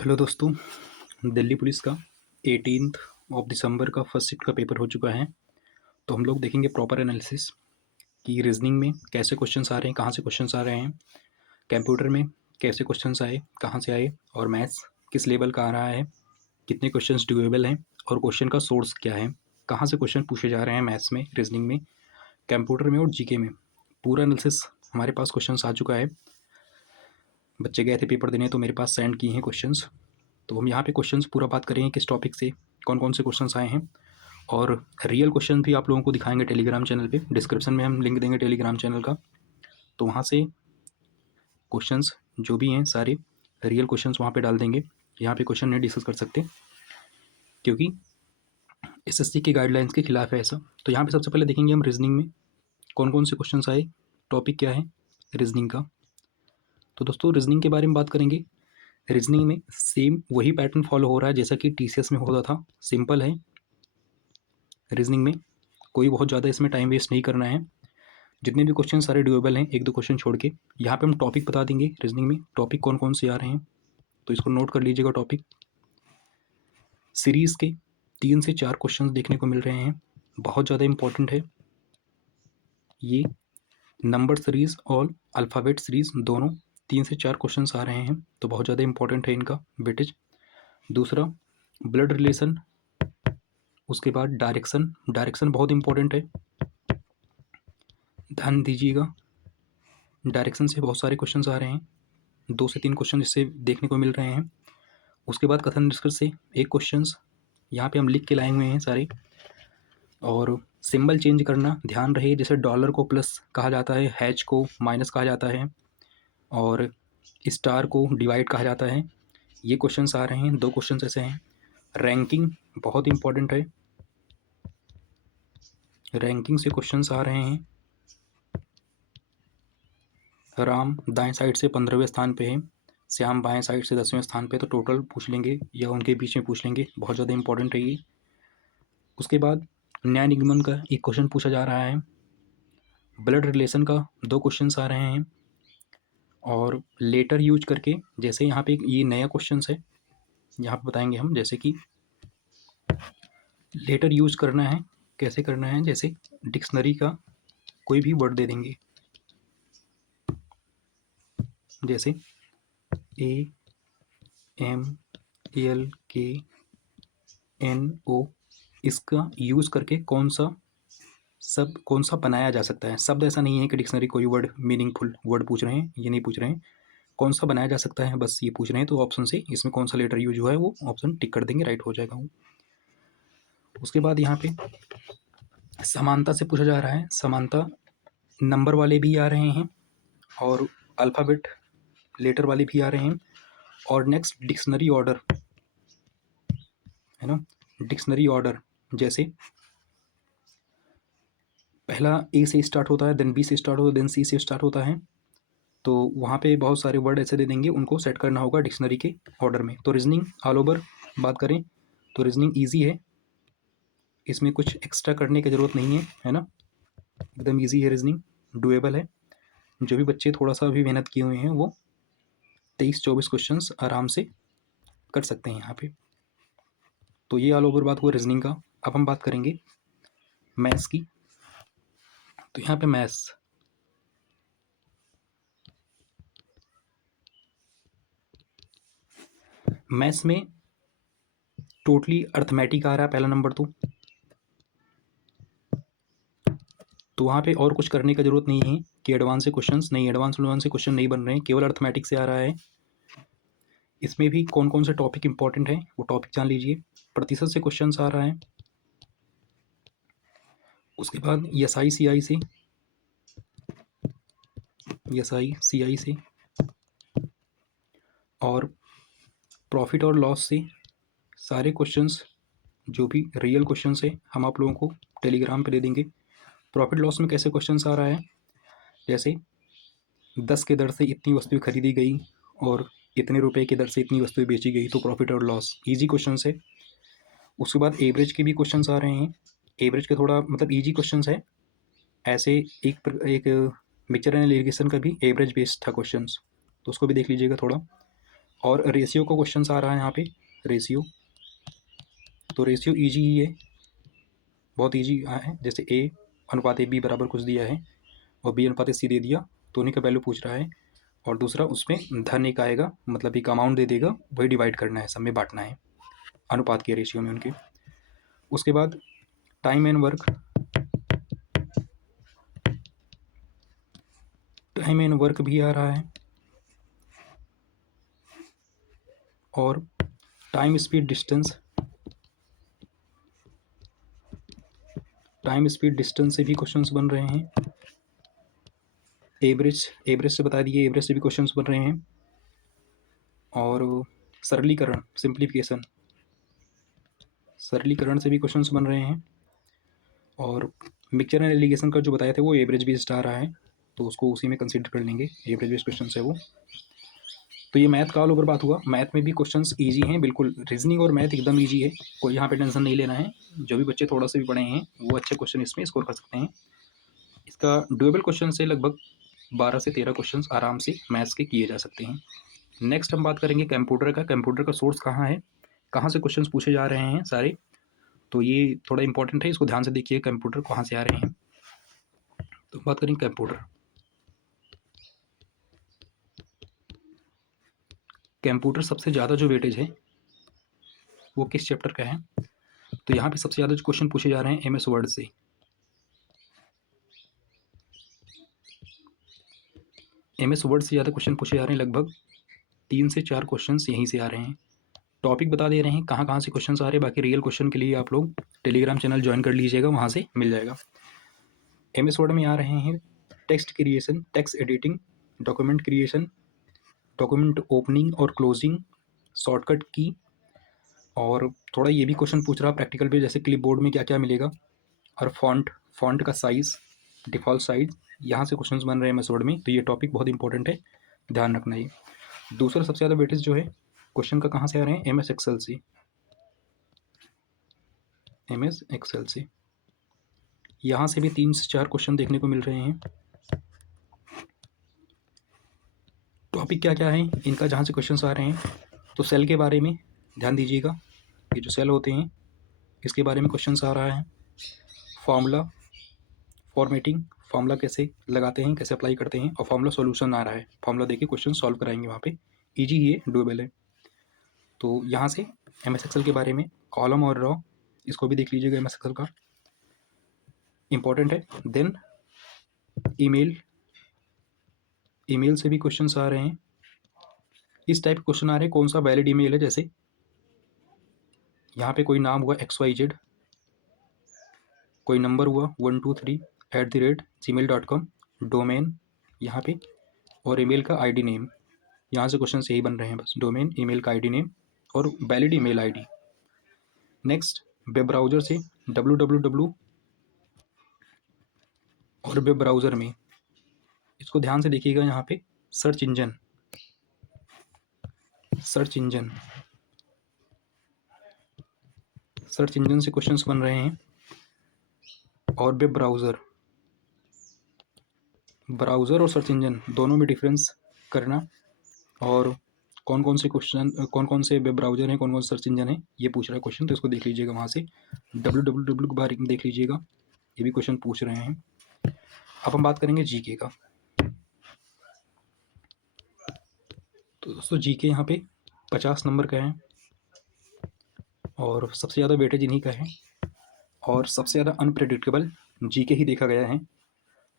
Hello दोस्तों। Delhi police का 18 of December का फर्स्ट शिफ्ट का पेपर हो चुका है। तो हम लोग देखेंगे प्रॉपर एनालिसिस कि रीजनिंग में कैसे क्वेश्चंस आ रहे हैं, कहाँ से क्वेश्चंस आ रहे हैं, कंप्यूटर में कैसे क्वेश्चंस आए, कहाँ से आए, और मैथ्स किस लेवल का आ रहा है, कितने क्वेश्चंस डुएबल हैं, और क्वेश्चन का सोर्स क्या है, कहाँ से क्वेश्चन पूछे जा रहे हैं मैथ्स में, रीजनिंग में, कंप्यूटर में और जीके में। पूरा एनालिसिस हमारे पास क्वेश्चंस आ चुका है। बच्चे गए थे पेपर देने तो मेरे पास सेंड किए हैं क्वेश्चंस। तो हम यहाँ पे क्वेश्चंस पूरा बात करेंगे किस टॉपिक से कौन कौन से क्वेश्चंस आए हैं, और रियल क्वेश्चन भी आप लोगों को दिखाएंगे टेलीग्राम चैनल पे। डिस्क्रिप्शन में हम लिंक देंगे टेलीग्राम चैनल का, तो वहाँ से क्वेश्चंस जो भी हैं सारे रियल क्वेश्चंस वहाँ पे डाल देंगे। यहाँ पे क्वेश्चन नहीं डिस्कस कर सकते क्योंकि एसएससी की गाइडलाइंस के खिलाफ है ऐसा। तो यहाँ पे सबसे पहले देखेंगे हम रीजनिंग में कौन कौन से क्वेश्चंस आए, टॉपिक क्या है रीजनिंग का। तो दोस्तों रीजनिंग के बारे में बात करेंगे। रीजनिंग में सेम वही पैटर्न फॉलो हो रहा है जैसा कि टीसीएस में होता था। सिंपल है रीजनिंग में, कोई बहुत ज़्यादा इसमें टाइम वेस्ट नहीं करना है। जितने भी क्वेश्चन सारे ड्यूएबल हैं, एक दो क्वेश्चन छोड़ के। यहाँ पे हम टॉपिक बता देंगे रीजनिंग में टॉपिक कौन कौन से आ रहे हैं, तो इसको नोट कर लीजिएगा। टॉपिक सीरीज़ के 3 से 4 क्वेश्चन देखने को मिल रहे हैं, बहुत ज़्यादा इंपॉर्टेंट है ये। नंबर सीरीज़ और अल्फ़ाबेट सीरीज़ दोनों 3 से 4 क्वेश्चन आ रहे हैं, तो बहुत ज़्यादा इंपॉर्टेंट है इनका वेटेज। दूसरा ब्लड रिलेशन, उसके बाद डायरेक्शन, डायरेक्शन बहुत इंपॉर्टेंट है, ध्यान दीजिएगा। डायरेक्शन से बहुत सारे क्वेश्चंस आ रहे हैं, 2 से 3 क्वेश्चन इससे देखने को मिल रहे हैं। उसके बाद कथन निष्कर्ष से एक क्वेश्चंस यहाँ पे हम लिख के लाए हुए हैं सारे। और सिंबल चेंज करना ध्यान रहे, जैसे डॉलर को प्लस कहा जाता है, हैच को माइनस कहा जाता है, और स्टार को डिवाइड कहा जाता है। ये क्वेश्चंस आ रहे हैं, 2 क्वेश्चंस ऐसे हैं। रैंकिंग बहुत इंपॉर्टेंट है, रैंकिंग से क्वेश्चंस आ रहे हैं। राम दाएं साइड से 15वें स्थान पे है, श्याम बाएं साइड से 10वें स्थान पे, तो टोटल पूछ लेंगे या उनके बीच में पूछ लेंगे, बहुत ज़्यादा इंपॉर्टेंट है ये। उसके बाद न्याय निगमन का एक क्वेश्चन पूछा जा रहा है। ब्लड रिलेशन का 2 क्वेश्चंस आ रहे हैं। और लेटर यूज करके, जैसे यहाँ पे ये नया क्वेश्चन है, यहाँ पे बताएंगे हम जैसे कि लेटर यूज करना है, कैसे करना है। जैसे डिक्शनरी का कोई भी वर्ड दे देंगे, जैसे AMLKNO, इसका यूज़ करके कौन सा बनाया जा सकता है। शब्द ऐसा नहीं है कि डिक्शनरी कोई वर्ड मीनिंगफुल वर्ड पूछ रहे हैं, ये नहीं पूछ रहे हैं, कौन सा बनाया जा सकता है बस ये पूछ रहे हैं। तो ऑप्शन से इसमें कौन सा लेटर यूज हुआ है वो ऑप्शन टिक कर देंगे, राइट हो जाएगा वो। उसके बाद यहाँ पे समानता से पूछा जा रहा है। समानता नंबर वाले भी आ रहे हैं और अल्फ़ाबेट लेटर वाले भी आ रहे हैं। और नेक्स्ट डिक्शनरी ऑर्डर है ना, डिक्शनरी ऑर्डर जैसे पहला ए से स्टार्ट होता है, देन बी से स्टार्ट होता है, देन सी से स्टार्ट होता है। तो वहाँ पे बहुत सारे वर्ड ऐसे दे देंगे, उनको सेट करना होगा डिक्शनरी के ऑर्डर में। तो रीजनिंग ऑल ओवर बात करें तो रीजनिंग ईजी है, इसमें कुछ एक्स्ट्रा करने की ज़रूरत नहीं है ना, एकदम ईजी है रीजनिंग, डुएबल है। जो भी बच्चे थोड़ा सा भी मेहनत किए हुए हैं वो 23-24 क्वेश्चंस आराम से कर सकते हैं यहाँ पे। तो ये ऑल ओवर बात हुआ रीजनिंग का। अब हम बात करेंगे मैथ्स की। तो यहाँ पे मैथ्स में टोटली अर्थमेटिक आ रहा है पहला नंबर। तो वहाँ पे और कुछ करने की ज़रूरत नहीं है कि एडवांस से क्वेश्चंस नहीं, एडवांस से क्वेश्चन नहीं बन रहे हैं, केवल अर्थमेटिक से आ रहा है। इसमें भी कौन कौन से टॉपिक इंपॉर्टेंट है वो टॉपिक जान लीजिए। प्रतिशत से क्वेश्चंस आ रहा है। उसके बाद एसआई सीआई से और प्रॉफिट और लॉस से सारे क्वेश्चंस जो भी रियल क्वेश्चंस है हम आप लोगों को टेलीग्राम पे दे देंगे। प्रॉफिट लॉस में कैसे क्वेश्चंस आ रहा है, जैसे 10 के दर से इतनी वस्तुएं खरीदी गई और इतने रुपए की दर से इतनी वस्तुएं बेची गई, तो प्रॉफिट और लॉस ईजी क्वेश्चन है। उसके बाद एवरेज के भी क्वेश्चंस आ रहे हैं। एवरेज के थोड़ा मतलब ईजी क्वेश्चंस है ऐसे। एक मिक्सचर एंड इरिगेशन का भी एवरेज बेस्ड था क्वेश्चंस, तो उसको भी देख लीजिएगा थोड़ा। और रेशियो का क्वेश्चन आ रहा है यहाँ पे, रेशियो। तो रेशियो ईजी ही है, बहुत ईजी है। जैसे ए अनुपात ए बी बराबर कुछ दिया है और बी अनुपात सी दे दिया, तो उन्हीं का वैल्यू पूछ रहा है। और दूसरा उसमें धन एक आएगा, मतलब एक अमाउंट दे देगा, वही डिवाइड करना है, सब में बांटना है अनुपात के रेशियो में उनके। उसके बाद time and work, time and work भी आ रहा है, और time speed distance, time speed distance से भी क्वेश्चंस बन रहे हैं। एवरेज, एवरेज से बता दिए, एवरेज से भी क्वेश्चंस बन रहे हैं। और सरलीकरण, सिंप्लीफिकेशन, सरलीकरण से भी क्वेश्चंस बन रहे हैं। और मिक्सचर एंड एलिगेशन का जो बताया था वो एवरेज बेस्ड आ रहा है, तो उसको उसी में कंसिडर कर लेंगे, एवरेज बेस्ड क्वेश्चन है वो। तो ये मैथ का ऑल ओवर बात हुआ। मैथ में भी क्वेश्चंस इजी हैं बिल्कुल, रीजनिंग और मैथ एकदम इजी है, कोई यहाँ पे टेंशन नहीं लेना है। जो भी बच्चे थोड़ा सा भी पढ़े हैं वो अच्छे क्वेश्चन इसमें स्कोर कर सकते हैं। इसका ड्यूएबल क्वेश्चन से लगभग 12 से 13 क्वेश्चन आराम से मैथ्स के किए जा सकते हैं। नेक्स्ट हम बात करेंगे कंप्यूटर का। कंप्यूटर का सोर्स कहाँ है, कहाँ से क्वेश्चन पूछे जा रहे हैं सारे, तो ये थोड़ा इंपॉर्टेंट है, इसको ध्यान से देखिए कंप्यूटर कहाँ से आ रहे हैं। तो बात करेंगे कंप्यूटर। कंप्यूटर सबसे ज़्यादा जो वेटेज है वो किस चैप्टर का है, तो यहाँ पे सबसे ज़्यादा जो क्वेश्चन पूछे जा रहे हैं MS वर्ड से। MS वर्ड से ज़्यादा क्वेश्चन पूछे जा रहे हैं, लगभग 3 से 4 क्वेश्चन यहीं से आ रहे हैं। टॉपिक बता दे रहे हैं कहाँ कहाँ से क्वेश्चन आ रहे हैं, बाकी रियल क्वेश्चन के लिए आप लोग टेलीग्राम चैनल ज्वाइन कर लीजिएगा, वहाँ से मिल जाएगा। MS वर्ड में आ रहे हैं text creation, text editing, document creation, document opening और क्लोजिंग, शॉर्टकट की। और थोड़ा ये भी क्वेश्चन पूछ रहा प्रैक्टिकल पे, जैसे क्लिप बोर्ड में क्या क्या मिलेगा, और फॉन्ट, फॉन्ट का साइज़, डिफ़ॉल्ट साइज, यहाँ से क्वेश्चंस बन रहे हैं MS वर्ड में। तो ये टॉपिक बहुत इंपॉर्टेंट है, ध्यान रखना ये। दूसरा सबसे ज़्यादा वेटेज जो है क्वेश्चन का कहाँ से आ रहे हैं, MS एक्सेल से, MS एक्सेल से। यहाँ से भी 3 से 4 क्वेश्चन देखने को मिल रहे हैं। टॉपिक क्या क्या है इनका, जहाँ से क्वेश्चन आ रहे हैं, तो सेल के बारे में ध्यान दीजिएगा, ये जो सेल होते हैं इसके बारे में क्वेश्चन आ रहा है। फार्मूला, फॉर्मेटिंग, फार्मूला कैसे लगाते हैं, कैसे अप्लाई करते हैं, और फार्मूला सॉल्यूशन आ रहा है, फार्मूला देखिए क्वेश्चन सॉल्व कराएंगे वहाँ पे, इजी ही है, डूएबल है। तो यहाँ से MS एक्सेल के बारे में कॉलम और रॉ, इसको भी देख लीजिएगा, MS एक्सेल का इंपॉर्टेंट है। देन ईमेल, ईमेल से भी क्वेश्चंस आ रहे हैं। इस टाइप के क्वेश्चन आ रहे हैं, कौन सा वैलिड ईमेल है, जैसे यहाँ पे कोई नाम हुआ XYZ, कोई नंबर हुआ 123@gmail.com, डोमेन यहाँ पे, और ईमेल का ID नेम, यहाँ से क्वेश्चन यही बन रहे हैं बस, डोमेन, ईमेल का ID नेम और valid email ID। Next web browser से www, और वेब ब्राउज़र में इसको ध्यान से देखिएगा, यहाँ पे search engine, search engine, search engine से क्वेश्चंस बन रहे हैं। और वेब ब्राउज़र, ब्राउज़र और सर्च इंजन दोनों में डिफरेंस करना, और कौन कौन से क्वेश्चन, कौन कौन से वेब ब्राउज़र हैं, कौन कौन से सर्च इंजन है, ये पूछ रहा है क्वेश्चन, तो इसको देख लीजिएगा वहाँ से www के बारे में देख लीजिएगा, ये भी क्वेश्चन पूछ रहे हैं। अब हम बात करेंगे GK का। तो दोस्तों GK यहाँ पे 50 नंबर का है, और सबसे ज़्यादा वेटेज इन्हीं का है, और सबसे ज़्यादा अनप्रेडिक्टेबल GK ही देखा गया है।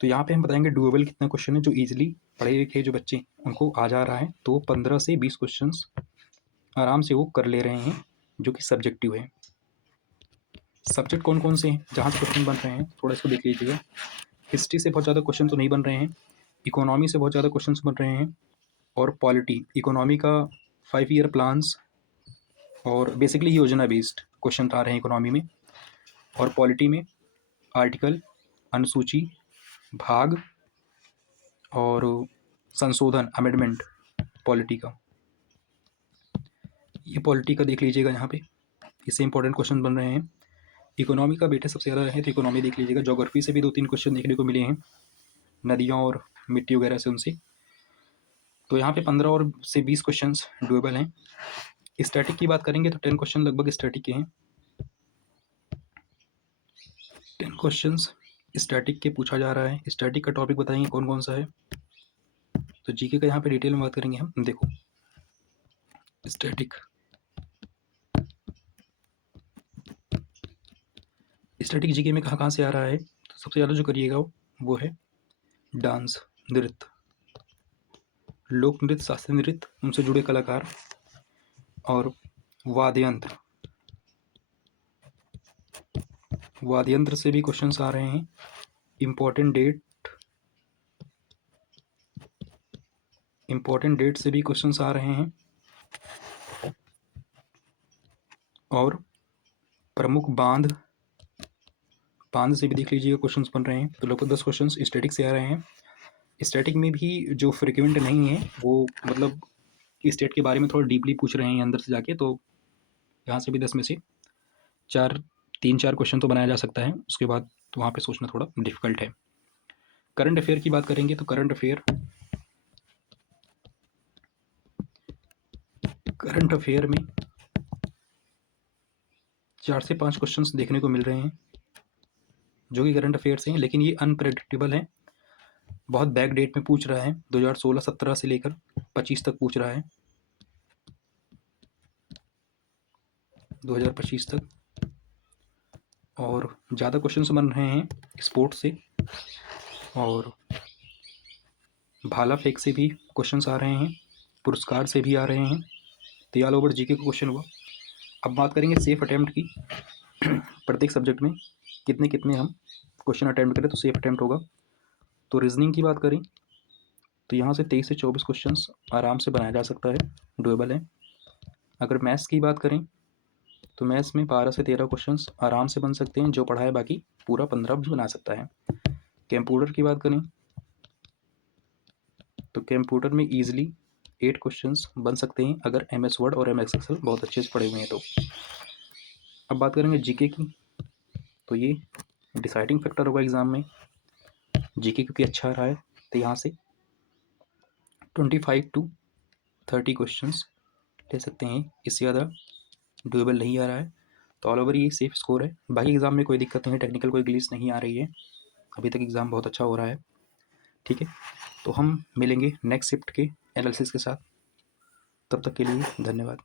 तो यहाँ पे हम बताएंगे डूएबल कितना क्वेश्चन है, जो इजीली पढ़े लिखे जो बच्चे उनको आ जा रहा है, तो 15 से 20 क्वेश्चंस आराम से वो कर ले रहे हैं, जो कि सब्जेक्टिव है। सब्जेक्ट कौन कौन से हैं जहाँ से क्वेश्चन बन रहे हैं, थोड़ा इसको देख लीजिएगा। हिस्ट्री से बहुत ज़्यादा क्वेश्चन तो नहीं बन रहे हैं, इकोनॉमी से बहुत ज़्यादा क्वेश्चन बन रहे हैं, और पॉलिटी, इकोनॉमी का 5 ईयर प्लान्स, और बेसिकली योजना बेस्ड क्वेश्चन आ रहे हैं इकोनॉमी में। और पॉलिटी में आर्टिकल, अनुसूची, भाग, और संशोधन, अमेंडमेंट पॉलिटी का, ये पॉलिटी का देख लीजिएगा यहाँ पे, इससे इंपॉर्टेंट क्वेश्चन बन रहे हैं। इकोनॉमी का बेटे सबसे ज़्यादा है, तो इकोनॉमी देख लीजिएगा। ज्योग्राफी से भी 2-3 क्वेश्चन देखने को मिले हैं, नदियों और मिट्टी वगैरह से उनसे। तो यहाँ पे 15 और से 20 क्वेश्चंस डुएबल हैं। स्टैटिक की बात करेंगे तो 10 क्वेश्चन लगभग स्टैटिक के हैं। 10 क्वेश्चंस स्टैटिक के पूछा जा रहा है। स्टैटिक का टॉपिक बताएंगे कौन कौन सा है। तो जीके का यहाँ पे डिटेल में बात करेंगे हम। देखो स्टैटिक जीके में कहाँ कहाँ से आ रहा है। तो सबसे ज़्यादा जो करिएगा वो है डांस, नृत्य, लोक नृत्य, शास्त्रीय नृत्य, उनसे जुड़े कलाकार और वाद्य यंत्र से भी क्वेश्चंस आ रहे हैं। इम्पोर्टेंट डेट से भी क्वेश्चंस आ रहे हैं और प्रमुख बांध से भी देख लीजिएगा क्वेश्चंस बन रहे हैं। तो लगभग 10 क्वेश्चंस स्टैटिक से आ रहे हैं। स्टैटिक में भी जो फ्रिक्वेंट नहीं है वो मतलब स्टेट के बारे में थोड़ा डीपली पूछ रहे हैं अंदर से जाके, तो यहाँ से भी 10 में से 3-4 क्वेश्चन तो बनाया जा सकता है। उसके बाद तो वहाँ पे सोचना थोड़ा डिफिकल्ट है। करंट अफेयर की बात करेंगे तो करंट अफेयर में 4 से 5 क्वेश्चंस देखने को मिल रहे हैं जो कि करंट अफेयर से हैं, लेकिन ये अनप्रेडिक्टेबल है। बहुत बैक डेट में पूछ रहा है, 2016-17 से लेकर 25 तक पूछ रहा है, 2025 तक। और ज़्यादा क्वेश्चंस बन रहे हैं स्पोर्ट्स से और भाला फेंक से भी क्वेश्चंस आ रहे हैं, पुरस्कार से भी आ रहे हैं। तो ऑल ओवर जीके का क्वेश्चन हुआ। अब बात करेंगे सेफ अटैम्प्ट की। प्रत्येक सब्जेक्ट में कितने हम क्वेश्चन अटैम्प्ट करें तो सेफ अटैम्प्ट होगा। तो रीजनिंग की बात करें तो यहाँ से 23 से 24 क्वेश्चंस आराम से बनाया जा सकता है, डुएबल है। अगर मैथ्स की बात करें तो मैथ्स में 12 से 13 क्वेश्चंस आराम से बन सकते हैं, जो पढ़ा है बाकी पूरा 15 भी बना सकता है। कंप्यूटर की बात करें तो कंप्यूटर में ईजिली 8 क्वेश्चंस बन सकते हैं अगर MS वर्ड और MS एक्सेल बहुत अच्छे से पढ़े हुए हैं तो। अब बात करेंगे जीके की, तो ये डिसाइडिंग फैक्टर होगा एग्ज़ाम में। जीके क्योंकि अच्छा रहा है तो यहाँ से 25 to 30 क्वेश्चंस ले सकते हैं, इससे ज़्यादा डुएबल नहीं आ रहा है। तो ऑल ओवर ये सेफ स्कोर है। बाकी एग्ज़ाम में कोई दिक्कत नहीं है, टेक्निकल कोई ग्लिच नहीं आ रही है, अभी तक एग्ज़ाम बहुत अच्छा हो रहा है। ठीक है, तो हम मिलेंगे नेक्स्ट शिफ्ट के एनालिसिस के साथ। तब तक के लिए धन्यवाद।